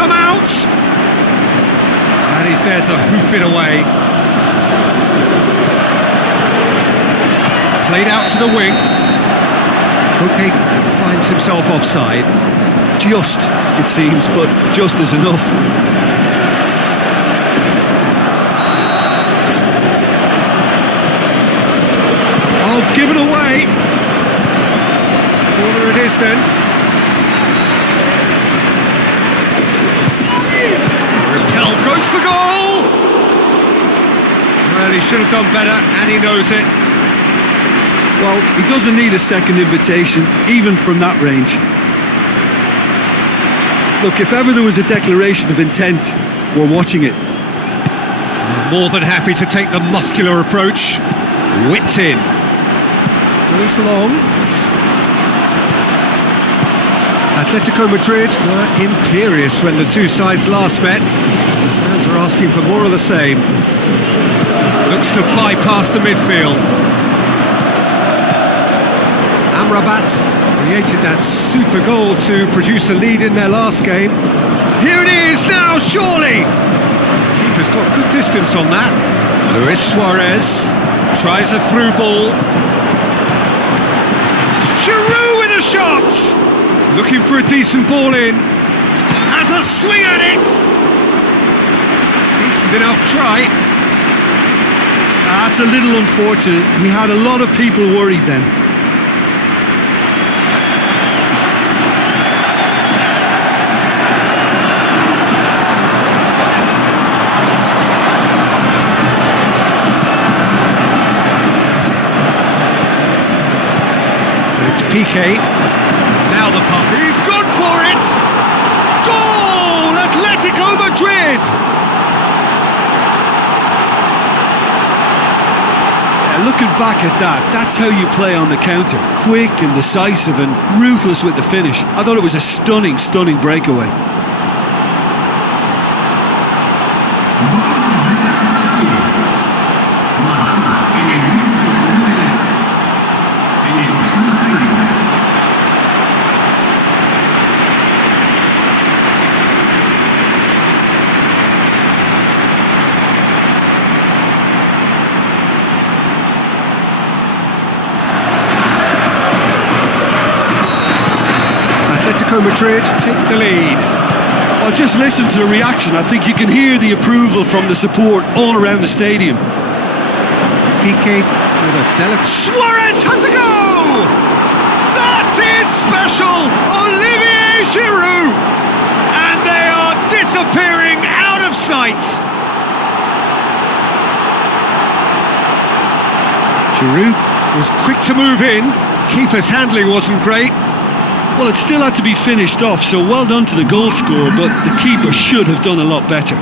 come out! And he's there to hoof it away. Played out to the wing. Koke finds himself offside. Just, it seems, but just is enough. Oh, given away. Corner it is then. Repel goes for goal! Well, he should have done better, and he knows it. Well, he doesn't need a second invitation, even from that range. Look, if ever there was a declaration of intent, we're watching it. More than happy to take the muscular approach. Whipped in. Goes long. Atletico Madrid were imperious when the two sides last met. The fans are asking for more of the same. Looks to bypass the midfield. Amrabat created that super goal to produce a lead in their last game. Here it is now, surely! Keeper's got good distance on that. Luis Suarez tries a through ball. Giroud with a shot! Looking for a decent ball in. Has a swing at it! Decent enough try. That's a little unfortunate. He had a lot of people worried then. Piqué, now the puck, he's gone for it! Goal! Atletico Madrid! Yeah, looking back at that, that's how you play on the counter. Quick and decisive and ruthless with the finish. I thought it was a stunning, stunning breakaway. Atletico Madrid take the lead. Well, just listen to the reaction. I think you can hear the approval from the support all around the stadium. Piqué with a delicate... Suarez has a go! That is special! Olivier Giroud! And they are disappearing out of sight! Giroud was quick to move in. Keeper's handling wasn't great. Well, it still had to be finished off, so well done to the goal scorer, but the keeper should have done a lot better.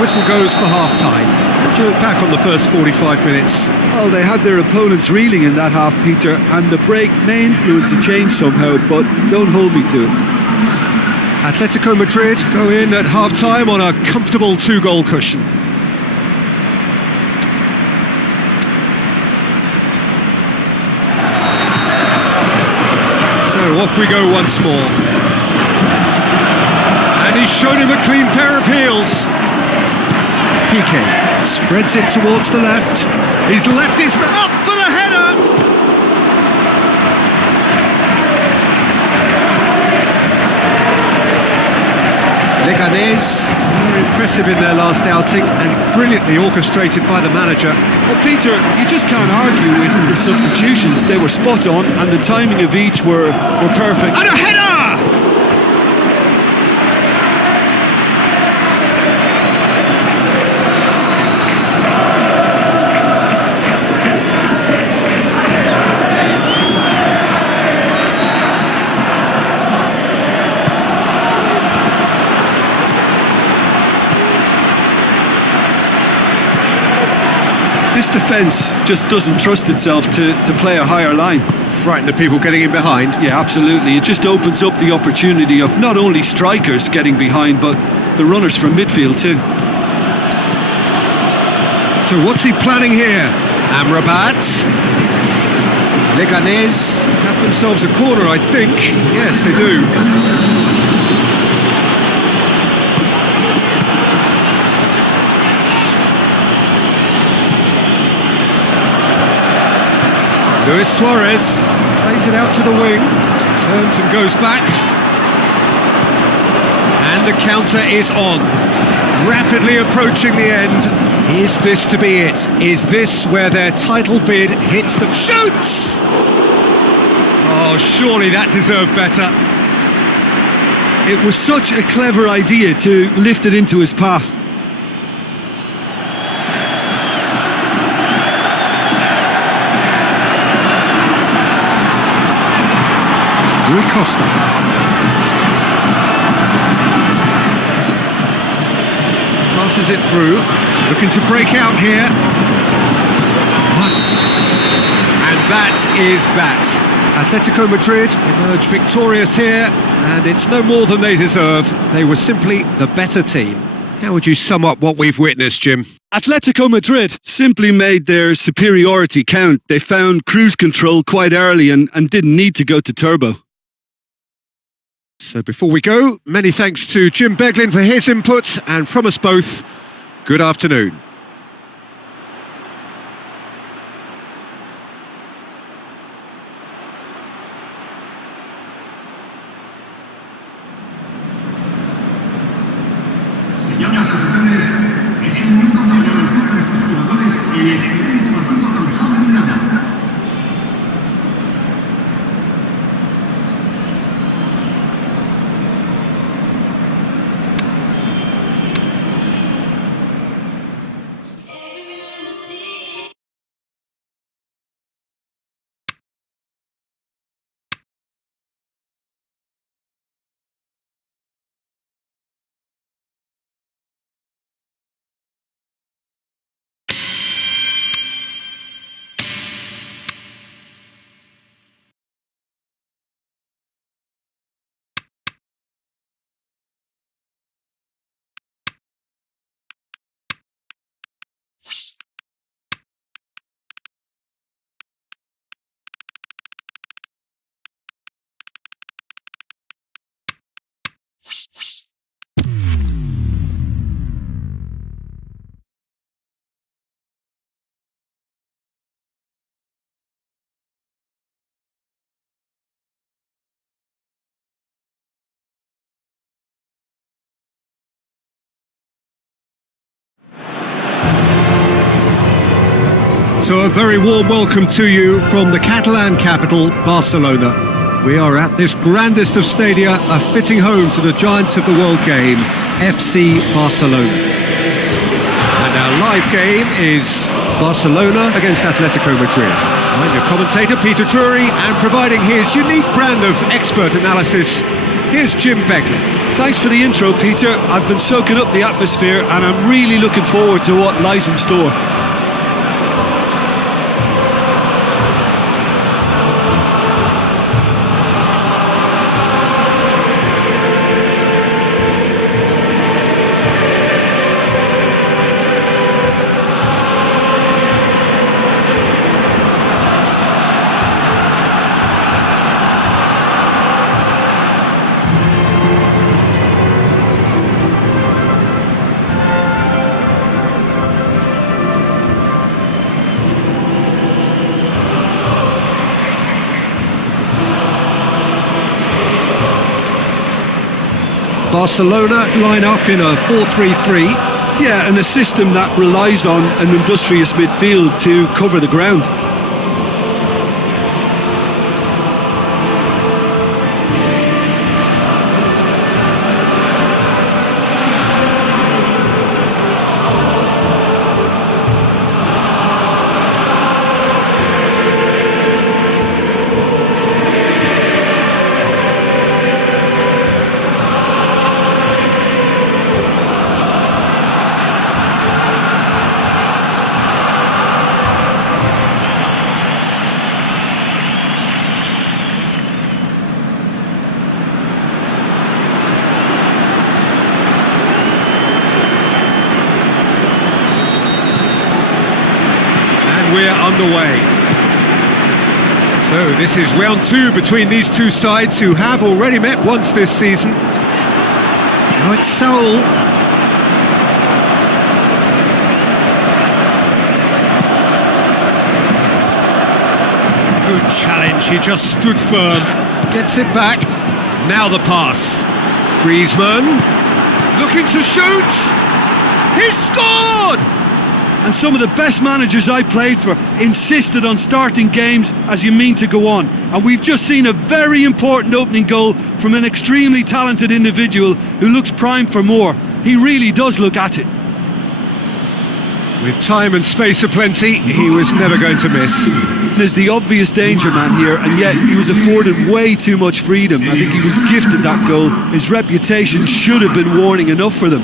Whistle goes for half-time. How do you look back on the first 45 minutes? Well, they had their opponents reeling in that half, Peter, and the break may influence a change somehow, but don't hold me to it. Atletico Madrid go in at half-time on a comfortable two-goal cushion. So off we go once more. And he's shown him a clean pair of heels. Piqué spreads it towards the left. He's left his up for the header. Leganés were impressive in their last outing and brilliantly orchestrated by the manager. Well, Peter, you just can't argue with the substitutions. They were spot on, and the timing of each were perfect. And a header! This defence just doesn't trust itself to play a higher line. Frighten the people getting in behind. Yeah, absolutely. It just opens up the opportunity of not only strikers getting behind, but the runners from midfield too. So what's he planning here? Amrabat. Leganés have themselves a corner, I think. Yes, they do. Luis Suarez plays it out to the wing, turns and goes back. And the counter is on. Rapidly approaching the end. Is this to be it? Is this where their title bid hits them? Shoots! Oh, surely that deserved better. It was such a clever idea to lift it into his path. Rui Costa. Passes it through, looking to break out here. And that is that. Atletico Madrid emerge victorious here, and it's no more than they deserve. They were simply the better team. How would you sum up what we've witnessed, Jim? Atletico Madrid simply made their superiority count. They found cruise control quite early and didn't need to go to turbo. So before we go, many thanks to Jim Beglin for his input, and from us both, good afternoon. Señoras y señores, es el momento de agradecer a nuestros jugadores el excelente partido que nos han brindado. So a very warm welcome to you from the Catalan capital, Barcelona. We are at this grandest of stadia, a fitting home to the giants of the world game, FC Barcelona. And our live game is Barcelona against Atletico Madrid. I'm your commentator, Peter Drury, and providing his unique brand of expert analysis, here's Jim Beglin. Thanks for the intro, Peter. I've been soaking up the atmosphere and I'm really looking forward to what lies in store. Barcelona line up in a 4-3-3. Yeah, and a system that relies on an industrious midfield to cover the ground. underway. So this is round 2 between these two sides who have already met once this season. Now it's Saul. Good challenge, he just stood firm. Gets it back. Now the pass. Griezmann looking to shoot. He's scored! And some of the best managers I played for insisted on starting games as you mean to go on. And we've just seen a very important opening goal from an extremely talented individual who looks primed for more. He really does look at it. With time and space aplenty, he was never going to miss. There's the obvious danger man here, and yet he was afforded way too much freedom. I think he was gifted that goal. His reputation should have been warning enough for them.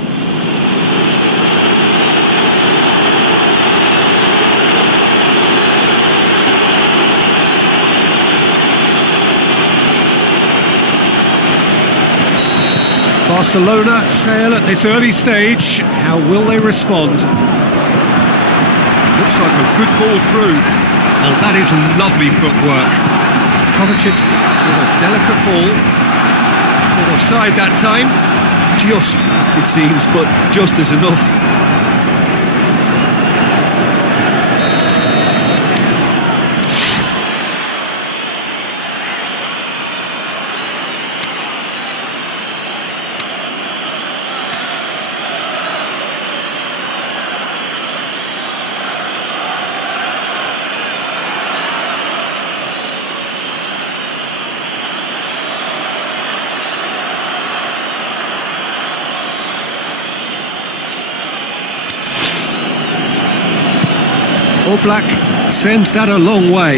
Barcelona trail at this early stage. How will they respond? Looks like a good ball through. Oh, that is lovely footwork. Kovacic with a delicate ball. Not offside that time. Just, it seems, but just is enough. Black sends that a long way.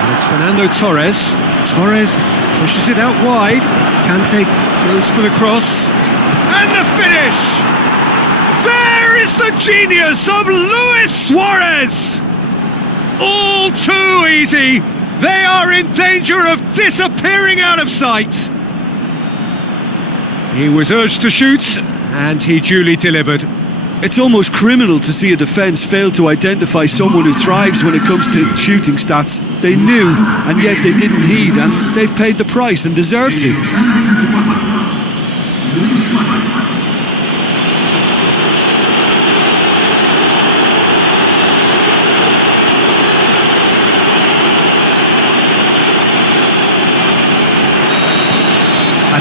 And it's Fernando Torres. Torres pushes it out wide. Kante goes for the cross. And the finish! There is the genius of Luis Suarez! All too easy! They are in danger of disappearing out of sight! He was urged to shoot, and he duly delivered. It's almost criminal to see a defence fail to identify someone who thrives when it comes to shooting stats. They knew, and yet they didn't heed, and they've paid the price and deserve to.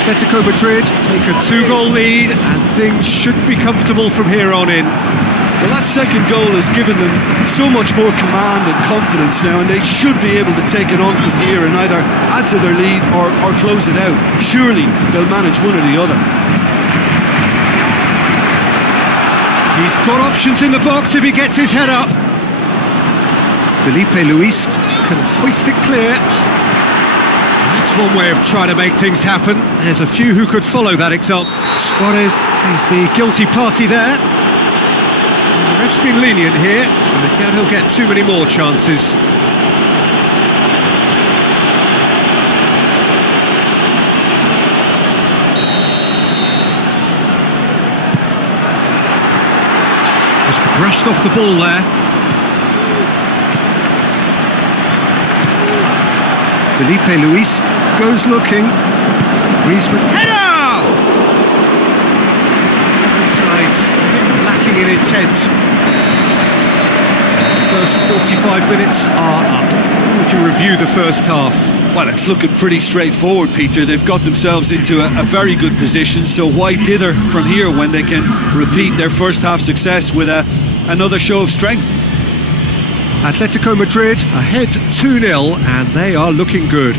Atletico Madrid take a 2-goal lead and things should be comfortable from here on in. Well, that second goal has given them so much more command and confidence now, and they should be able to take it on from here and either add to their lead or close it out. Surely they'll manage one or the other. He's got options in the box if he gets his head up. Felipe Luis can hoist it clear. That's one way of trying to make things happen. There's a few who could follow that example. Suarez is the guilty party there. And the ref's been lenient here. I doubt he'll get too many more chances. Just brushed off the ball there. Felipe Luis goes looking. Griezmann, header! Both sides a bit lacking in intent. The first 45 minutes are up. How would you review the first half? Well, it's looking pretty straightforward, Peter. They've got themselves into a very good position, so why dither from here when they can repeat their first half success with another show of strength? Atletico Madrid ahead 2-0 and they are looking good.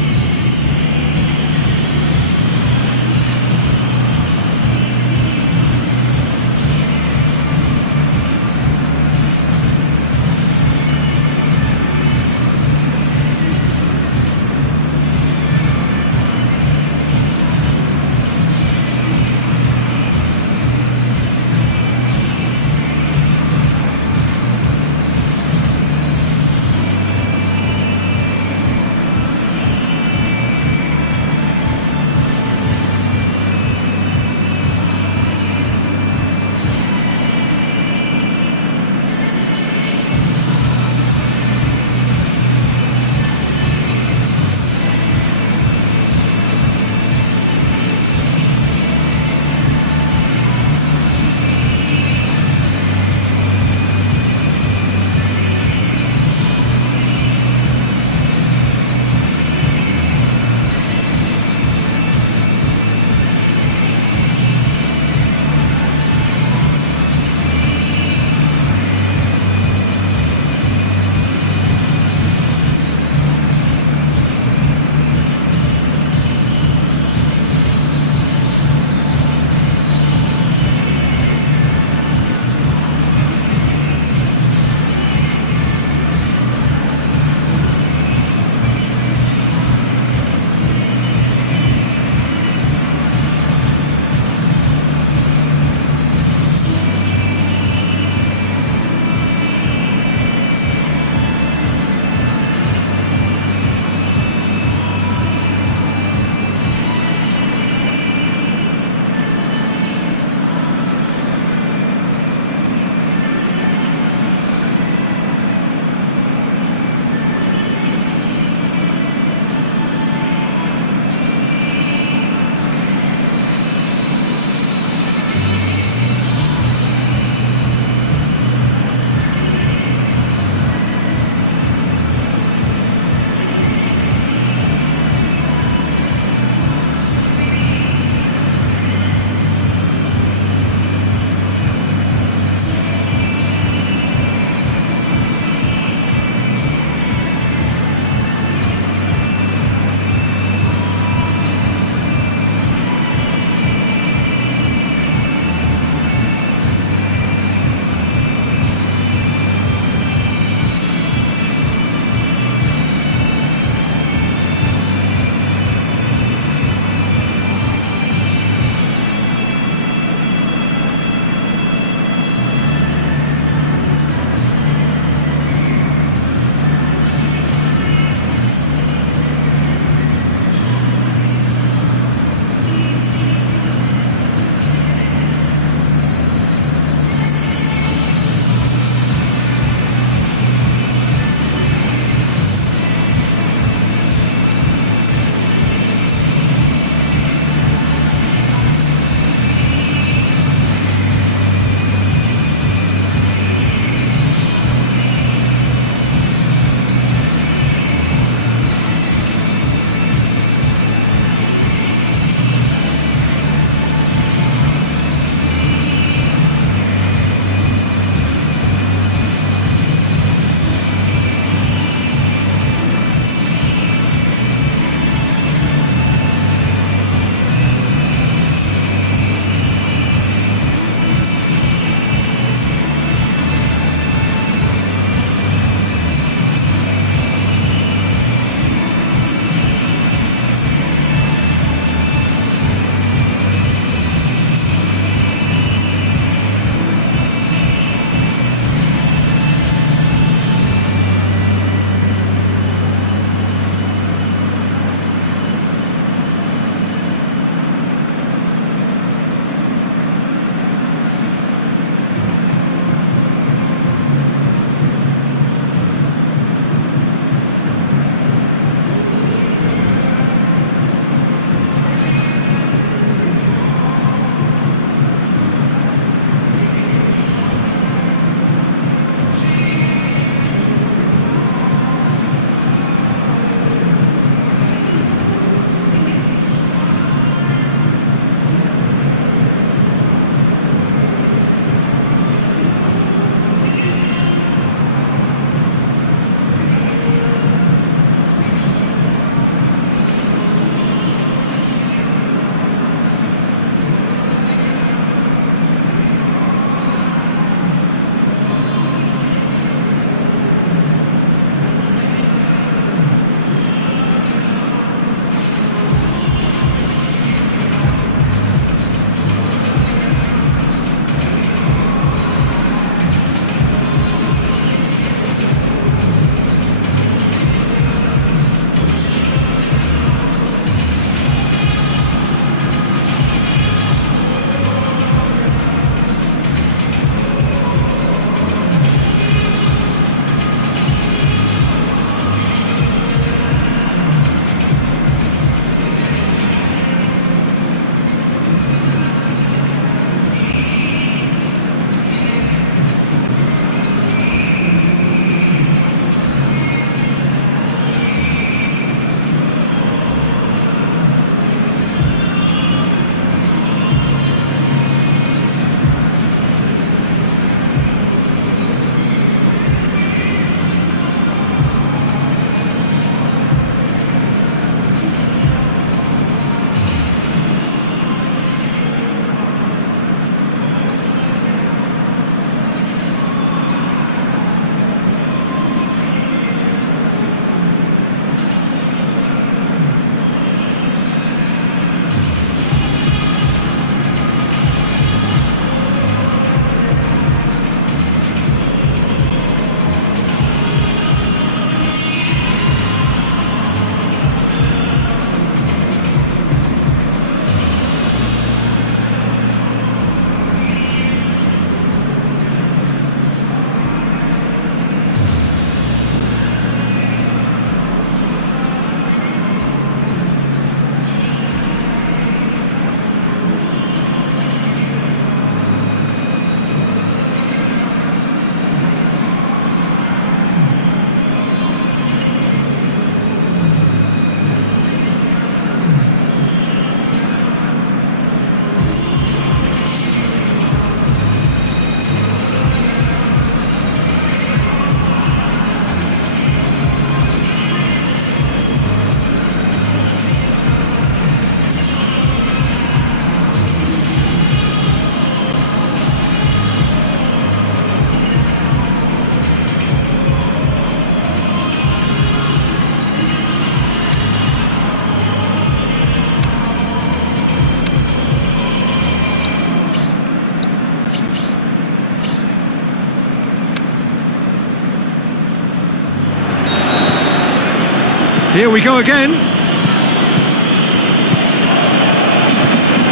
Here we go again.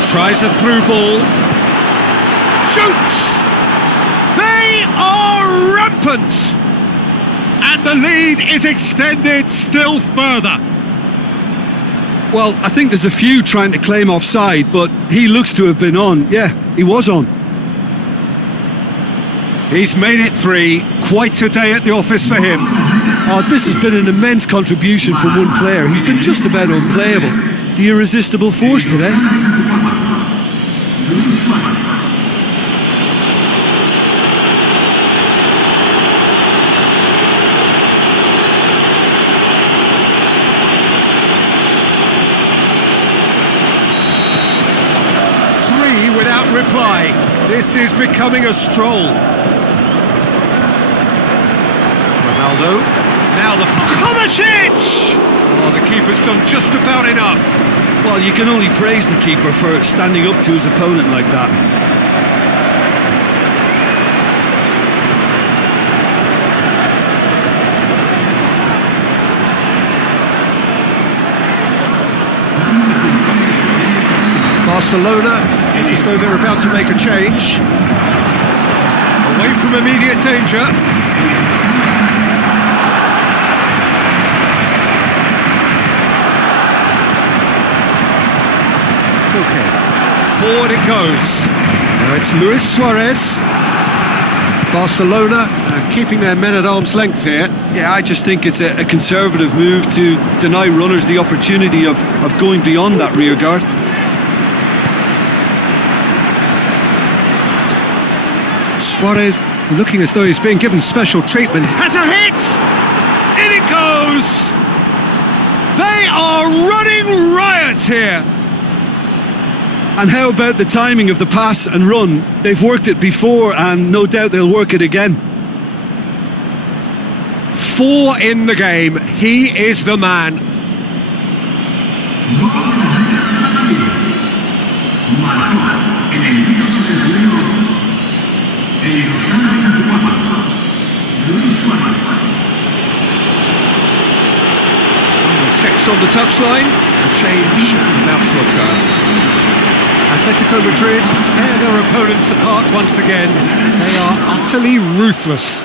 Tries a through ball. Shoots! They are rampant! And the lead is extended still further. Well, I think there's a few trying to claim offside, but he looks to have been on. Yeah, he was on. He's made it 3. Quite a day at the office for him. Oh, this has been an immense contribution from one player. He's been just about unplayable. The irresistible force today. Without reply. This is becoming a stroll. Ronaldo. Now the pass. Kovacic! Oh, the keeper's done just about enough. Well, you can only praise the keeper for standing up to his opponent like that. Barcelona, it is though they're about to make a change. Away from immediate danger. Okay, forward it goes. Now it's Luis Suarez. Barcelona keeping their men at arm's length here. Yeah, I just think it's a conservative move to deny runners the opportunity of going beyond that rear guard. Suarez looking as though he's being given special treatment. Has a hit! In it goes! They are running riot here! And how about the timing of the pass and run? They've worked it before and no doubt they'll work it again. 4 in the game. He is the man. Final checks on the touchline. A change about to occur. Atletico Madrid tear their opponents apart once again. They are utterly ruthless.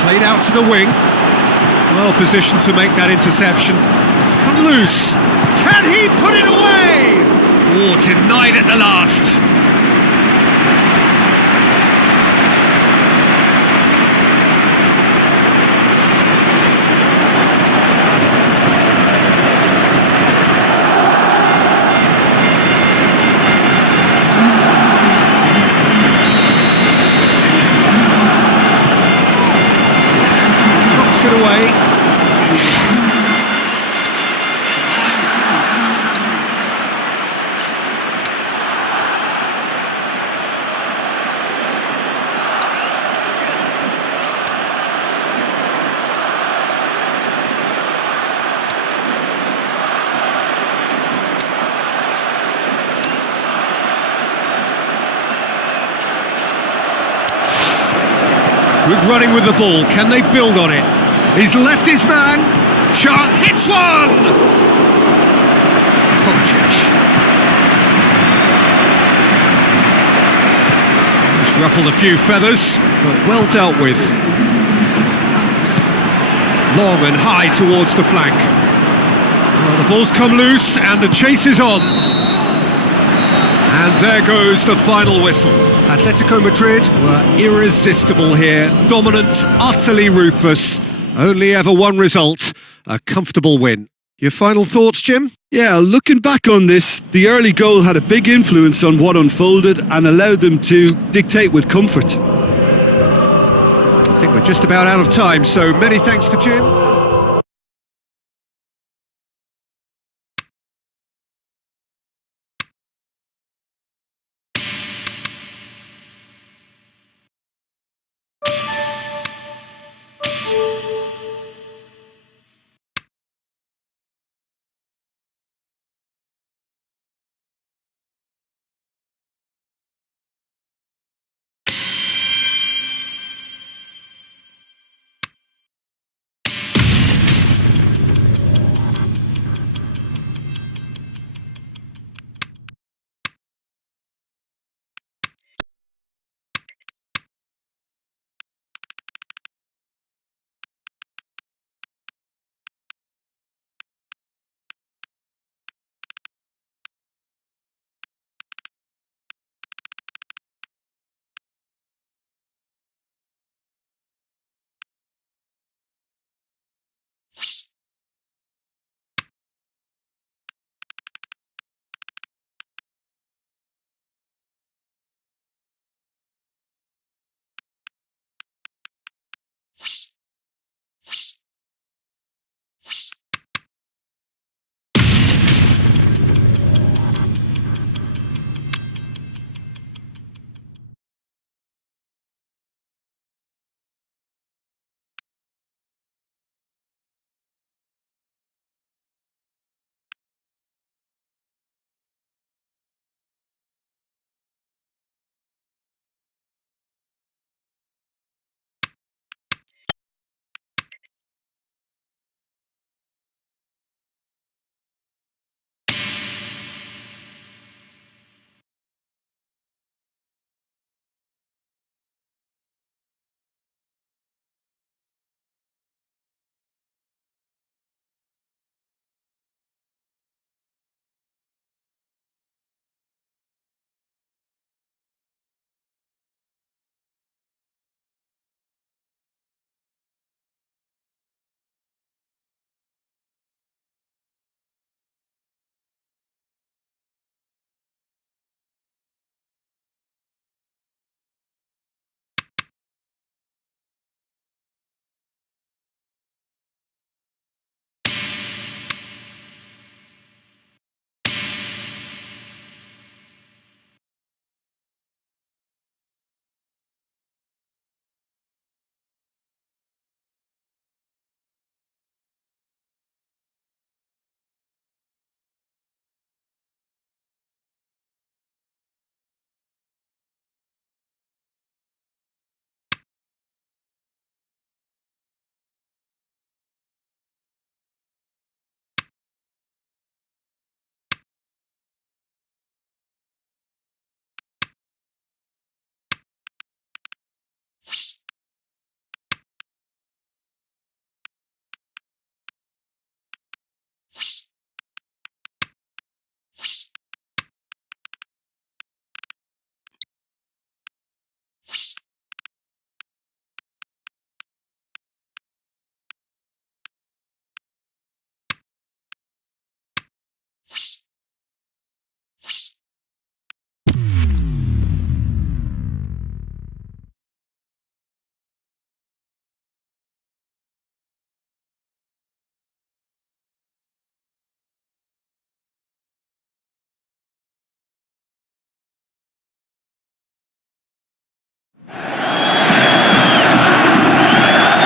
Played out to the wing. Well positioned to make that interception. It's come loose. Can he put it away? Oh, denied at the last. It away. Good running with the ball. Can they build on it? He's left his man. Shot hits one. Kovacic. He's ruffled a few feathers, but well dealt with. Long and high towards the flank. Well, the ball's come loose and the chase is on. And there goes the final whistle. Atletico Madrid were irresistible here. Dominant, utterly ruthless. Only ever one result, a comfortable win. Your final thoughts, Jim? Yeah, looking back on this, the early goal had a big influence on what unfolded and allowed them to dictate with comfort. I think we're just about out of time, so many thanks to Jim.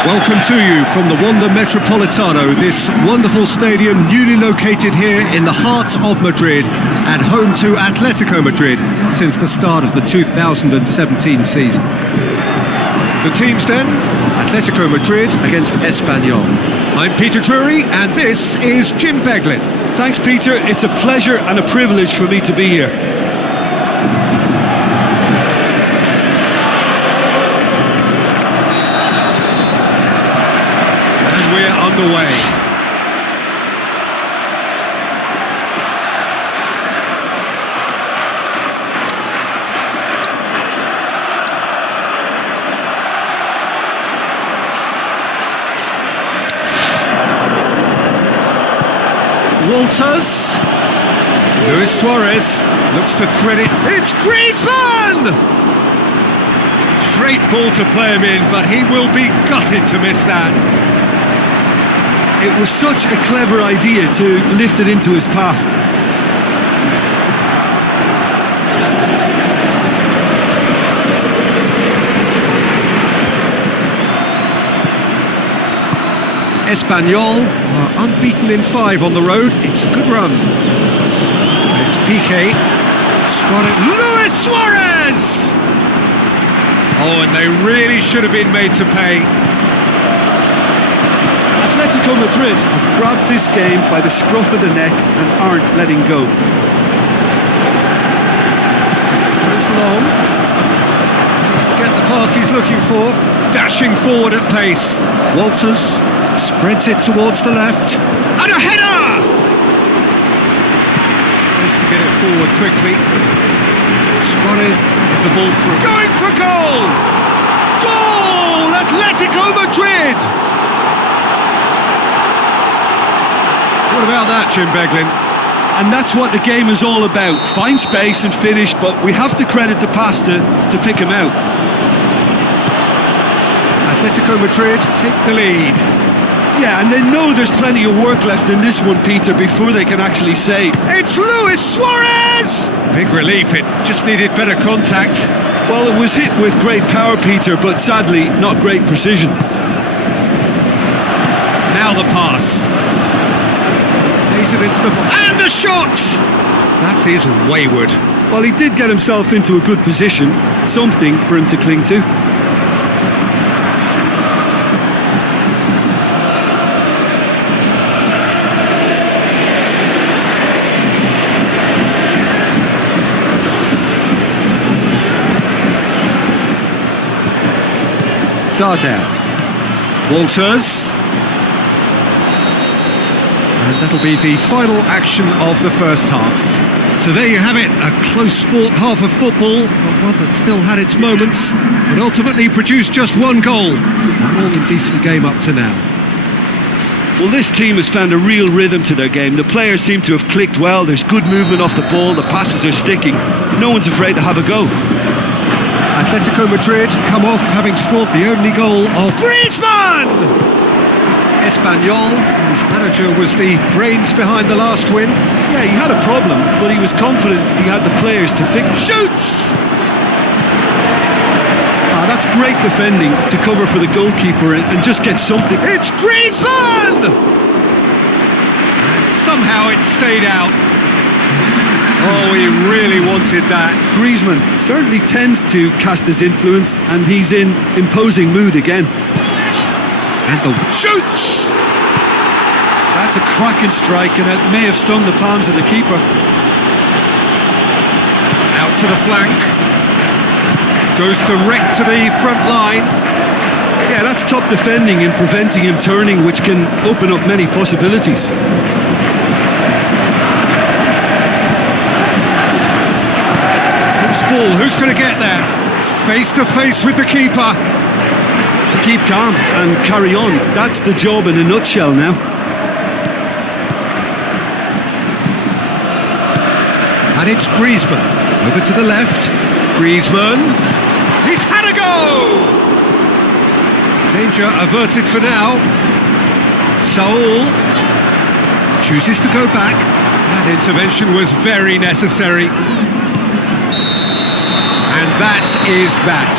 Welcome to you from the Wanda Metropolitano, this wonderful stadium newly located here in the heart of Madrid and home to Atletico Madrid since the start of the 2017 season. The teams then, Atletico Madrid against Espanyol. I'm Peter Drury and this is Jim Beglin. Thanks, Peter. It's a pleasure and a privilege for me to be here. We're underway. Walters. Luis Suarez looks to thread it. It's Griezmann! Great ball to play him in, but he will be gutted to miss that. It was such a clever idea to lift it into his path. Espanyol are unbeaten in 5 on the road. It's a good run. It's Piqué. Suarez. Luis Suarez! Oh, and they really should have been made to pay. Atletico Madrid have grabbed this game by the scruff of the neck and aren't letting go. Goes long. Doesn't get the pass he's looking for. Dashing forward at pace. Walters spreads it towards the left. And a header! Tries to get it forward quickly. Suarez with the ball through. Going for goal! Goal! Atletico Madrid! What about that, Jim Beglin? And that's what the game is all about. Find space and finish, but we have to credit the pasta to pick him out. Atletico Madrid take the lead. Yeah, and they know there's plenty of work left in this one, Peter, before they can actually say, It's Luis Suarez! Big relief, it just needed better contact. well, it was hit with great power, Peter, but sadly, not great precision. Now the pass. Plays it into the... And the shot! That is wayward. Well, he did get himself into a good position, something for him to cling to. Dardel. Walters. And that'll be the final action of the first half. So there you have it, a close-fought half of football, but one that still had its moments, but ultimately produced just one goal. A more than decent game up to now. Well, this team has found a real rhythm to their game. The players seem to have clicked well, there's good movement off the ball, the passes are sticking. No one's afraid to have a go. Atletico Madrid come off having scored the only goal of Griezmann! Espanyol, whose manager was the brains behind the last win. Yeah, he had a problem, but he was confident he had the players to fix. Shoots! That's great defending to cover for the goalkeeper and just get something. It's Griezmann! And somehow it stayed out. Oh, he really wanted that. Griezmann certainly tends to cast his influence, and he's in imposing mood again. And the shoots! That's a cracking strike, and it may have stung the palms of the keeper. Out to the flank. Goes direct to the front line. Yeah, that's top defending and preventing him turning, which can open up many possibilities. Ball, who's going to get there? Face to face with the keeper. Keep calm and carry on. That's the job in a nutshell now. And it's Griezmann. Over to the left. Griezmann. He's had a go! Danger averted for now. Saul chooses to go back. That intervention was very necessary. And that is that.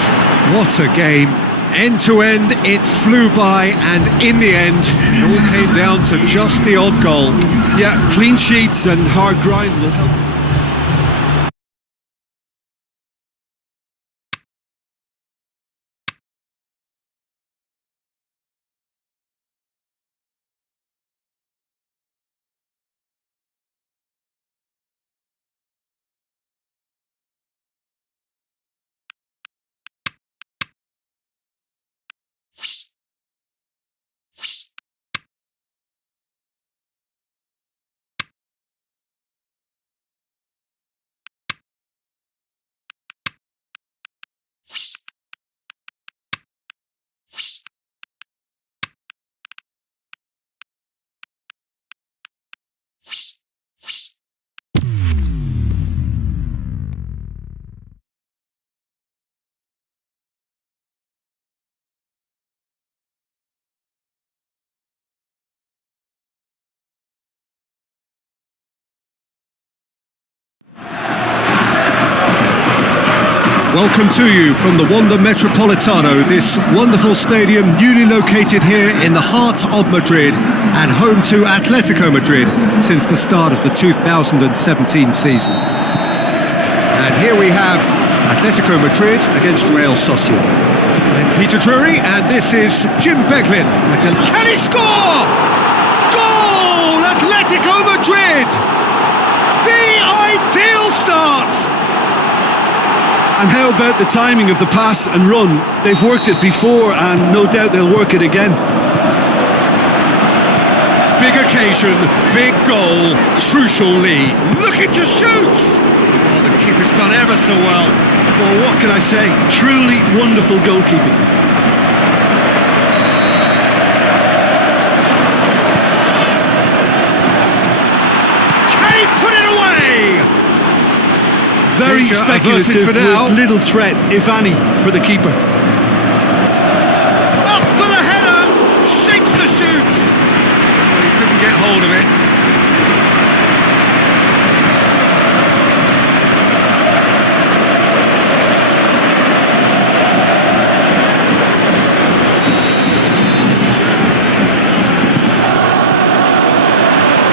What a game. End to end, it flew by, and in the end, it all came down to just the odd goal. Yeah, clean sheets and hard grind will help. Welcome to you from the Wanda Metropolitano, this wonderful stadium newly located here in the heart of Madrid and home to Atletico Madrid since the start of the 2017 season. And here we have Atletico Madrid against Real Sociedad. I'm Peter Drury and this is Jim Beglin. Can he score? Goal! Atletico Madrid! The ideal start! And how about the timing of the pass and run? They've worked it before and no doubt they'll work it again. Big occasion, big goal, crucial lead. Looking to shoot! Oh, the keeper's done ever so well. Well, what can I say? Truly wonderful goalkeeping. Can he put it away? Very Danger speculative for now. with little threat, if any, for the keeper. Up for the header! Shakes the shoots! Well, he couldn't get hold of it.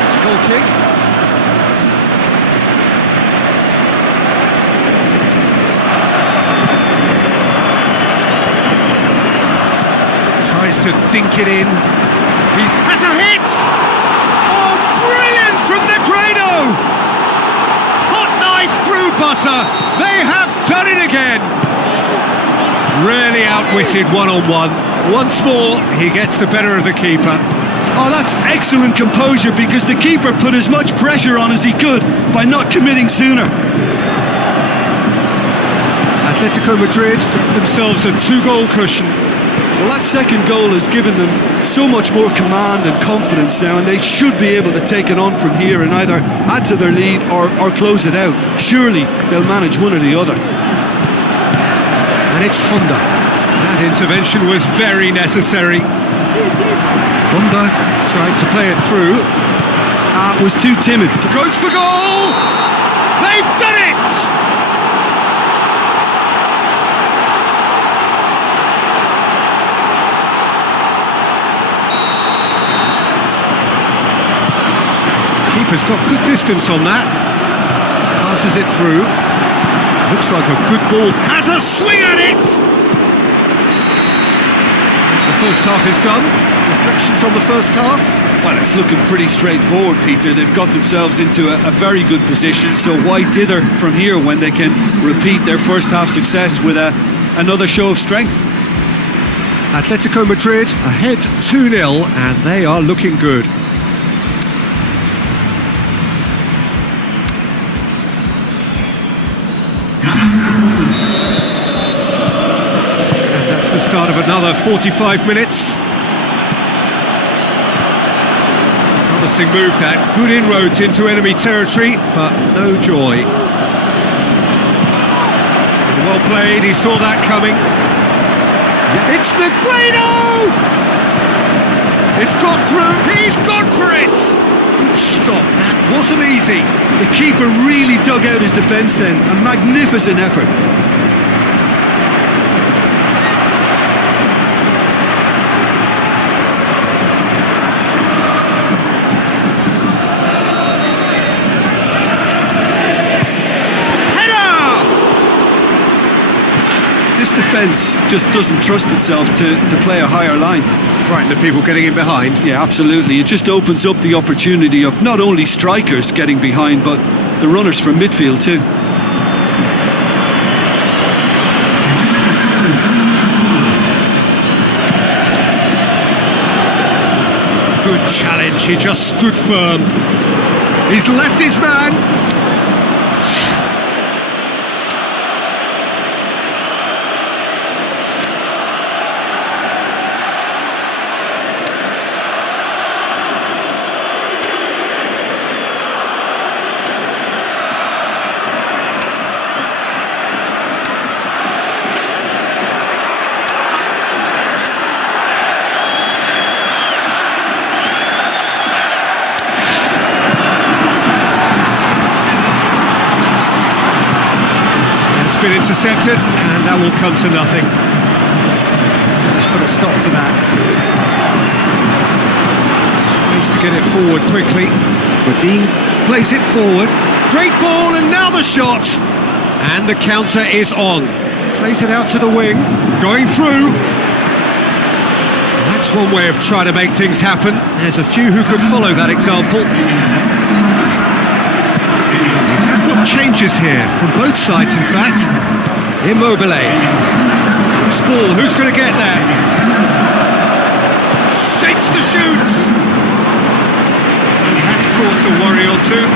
It's a goal kick. Tries to dink it in. He has a hit! Oh, brilliant from Negredo! Hot knife through butter. They have done it again. Really outwitted one-on-one. Once more, he gets the better of the keeper. Oh, that's excellent composure because the keeper put as much pressure on as he could by not committing sooner. Atletico Madrid get themselves a 2-goal cushion. Well, that second goal has given them so much more command and confidence now, and they should be able to take it on from here and either add to their lead or close it out. Surely they'll manage one or the other. And it's Honda. That intervention was very necessary. Honda tried to play it through. Was too timid. Goes for goal! They've done it! Keeper's got good distance on that. Passes it through. Looks like a good ball. Has a swing at it! The first half is done. Reflections on the first half? Well, it's looking pretty straightforward, Peter. They've got themselves into a very good position, so why dither from here when they can repeat their first half success with another show of strength? Atletico Madrid ahead 2-0 and they are looking good. And that's the start of another 45 minutes. Promising move that. Good inroads into enemy territory, but no joy. Well played, he saw that coming. It's Negredo! It's got through, he's gone for it! Good stop, that wasn't easy. The keeper really dug out his defence then, a magnificent effort. This defence just doesn't trust itself to play a higher line. Frightened of people getting in behind. Yeah, absolutely. It just opens up the opportunity of not only strikers getting behind, but the runners from midfield too. Good challenge, he just stood firm. He's left his man. been intercepted, and that will come to nothing. Just put a stop to that. Tries to get it forward quickly. Dean plays it forward. Great ball, and now the shot! And the counter is on. Plays it out to the wing. Going through. That's one way of trying to make things happen. There's a few who could follow that example. We've got changes here, from both sides in fact. Immobile. Loose ball, who's going to get there? Shapes the shoots! That's caused a worry or two.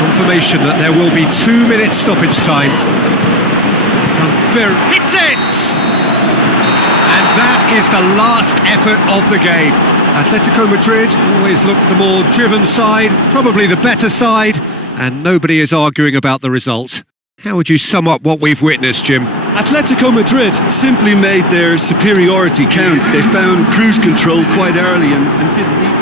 Confirmation that there will be 2 minutes stoppage time. Hits it! And that is the last effort of the game. Atletico Madrid always look the more driven side, probably the better side, and nobody is arguing about the result. How would you sum up what we've witnessed, Jim? Atletico Madrid simply made their superiority count. They found cruise control quite early and didn't need to.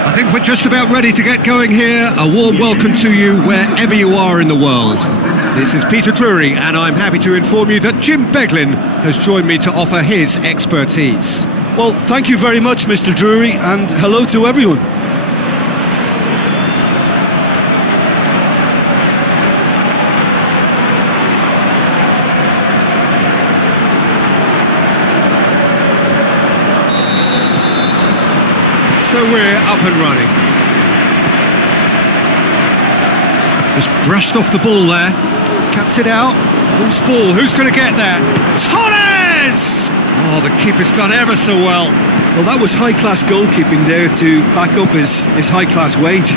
I think we're just about ready to get going here. A warm welcome to you wherever you are in the world. This is Peter Drury, and I'm happy to inform you that Jim Beglin has joined me to offer his expertise. Well, thank you very much, Mr. Drury, and hello to everyone. So we're up and running. Just brushed off the ball there. Cuts it out. Loose ball. Who's going to get there? Torres! Oh, the keeper's done ever so well. Well, that was high-class goalkeeping there to back up his high-class wage.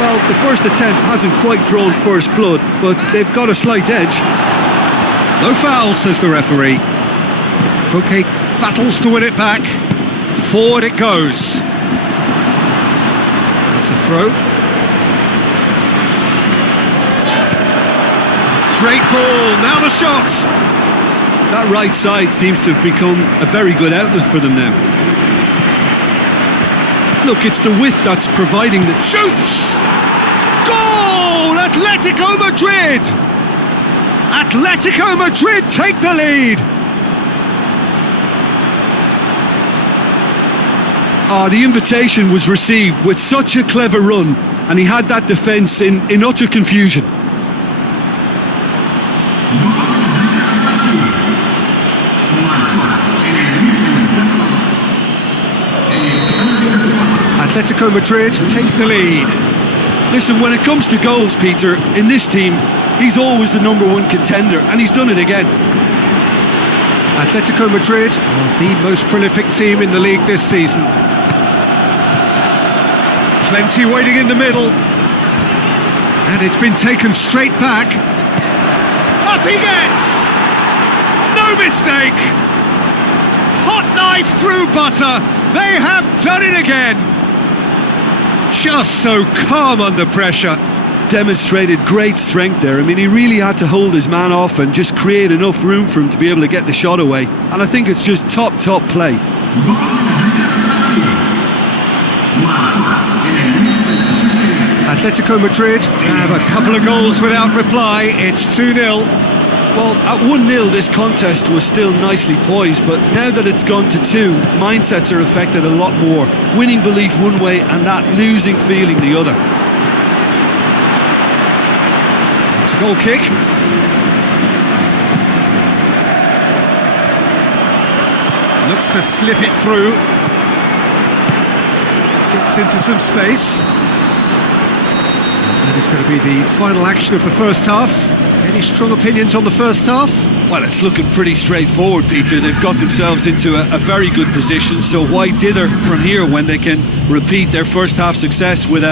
Well, the first attempt hasn't quite drawn first blood, but they've got a slight edge. No foul, says the referee. Koke battles to win it back. Forward it goes. That's a throw. Great ball, now the shot! That right side seems to have become a very good outlet for them now. Look, it's the width that's providing the... Shoots! Goal! Atletico Madrid! Atletico Madrid take the lead! The invitation was received with such a clever run, and he had that defence in utter confusion. Atletico Madrid take the lead. Listen, when it comes to goals, Peter, in this team, he's always the #1 contender, and he's done it again. Atletico Madrid are the most prolific team in the league this season. Plenty waiting in the middle. And it's been taken straight back. Up he gets! No mistake! Hot knife through butter. They have done it again. Just so calm under pressure. Demonstrated great strength there. I mean, he really had to hold his man off and just create enough room for him to be able to get the shot away. And I think it's just top play. Atletico Madrid grab a couple of goals without reply. It's 2-0. Well, at 1-0 this contest was still nicely poised, but now that it's gone to 2, mindsets are affected a lot more. Winning belief one way and that losing feeling the other. It's a goal kick. Looks to slip it through. Gets into some space. That is going to be the final action of the first half. Any strong opinions on the first half? Well, it's looking pretty straightforward, Peter. They've got themselves into a very good position, so why dither from here when they can repeat their first half success with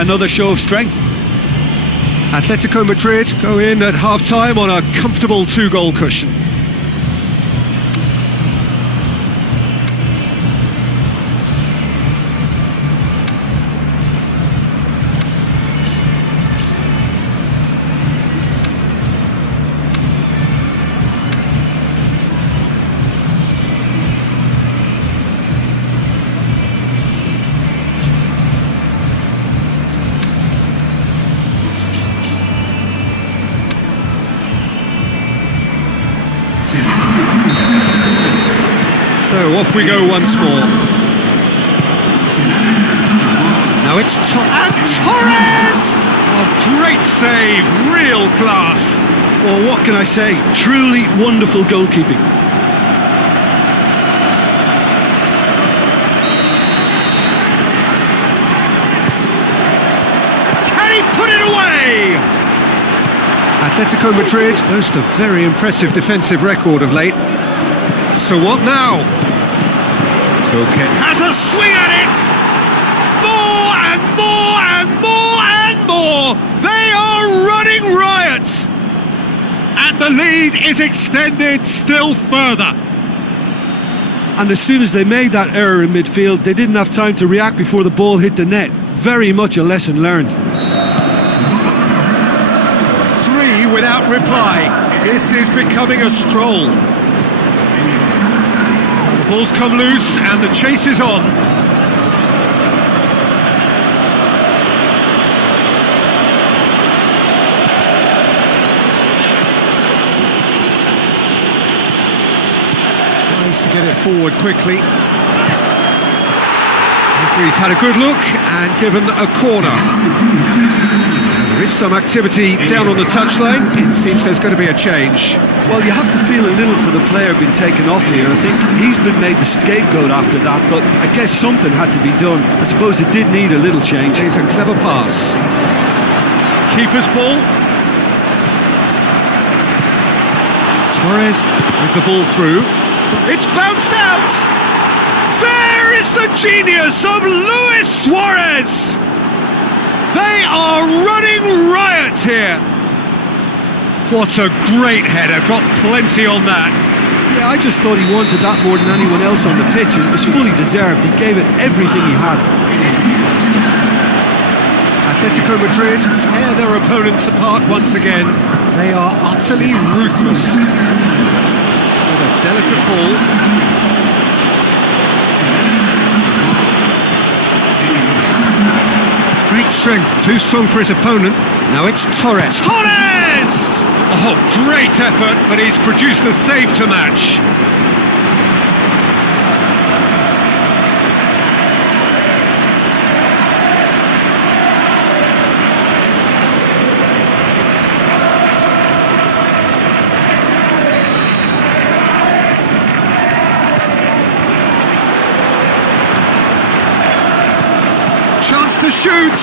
another show of strength? Atletico Madrid go in at half-time on a comfortable 2-goal cushion. So off we go once more. Now it's and Torres! Oh, great save, real class. Well, what can I say? Truly wonderful goalkeeping. Can he put it away? Atletico Madrid boast a very impressive defensive record of late. So what now? Coquet has a swing at it! More and more and more and more! They are running riot! And the lead is extended still further. And as soon as they made that error in midfield, they didn't have time to react before the ball hit the net. Very much a lesson learned. 3 without reply. This is becoming a stroll. The ball's come loose and the chase is on. Tries to get it forward quickly. Referee's had a good look and given a corner. There is some activity down on the touchline. It seems there's going to be a change. Well, you have to feel a little for the player being taken off here. I think he's been made the scapegoat after that, but I guess something had to be done. I suppose it did need a little change. It's a clever pass. Keeper's ball. Torres with the ball through. It's bounced out! There is the genius of Luis Suarez! They are running riot here. What a great header, got plenty on that. Yeah, I just thought he wanted that more than anyone else on the pitch, and it was fully deserved. He gave it everything he had. Atletico Madrid tear their opponents apart once again. They are utterly ruthless. With a delicate ball. Great strength, too strong for his opponent. Now it's Torres. Torres! Oh, great effort, but he's produced a save to match. Chance to shoot!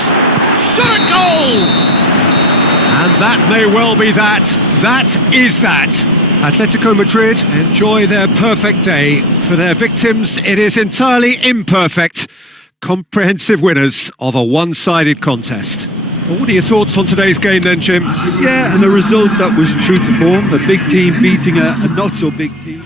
Shot a goal! And that may well be that. That is that. Atletico Madrid enjoy their perfect day. For their victims, it is entirely imperfect. comprehensive winners of a one-sided contest. Well, what are your thoughts on today's game then, Jim? Yeah, and a result that was true to form. A big team beating a not-so-big team.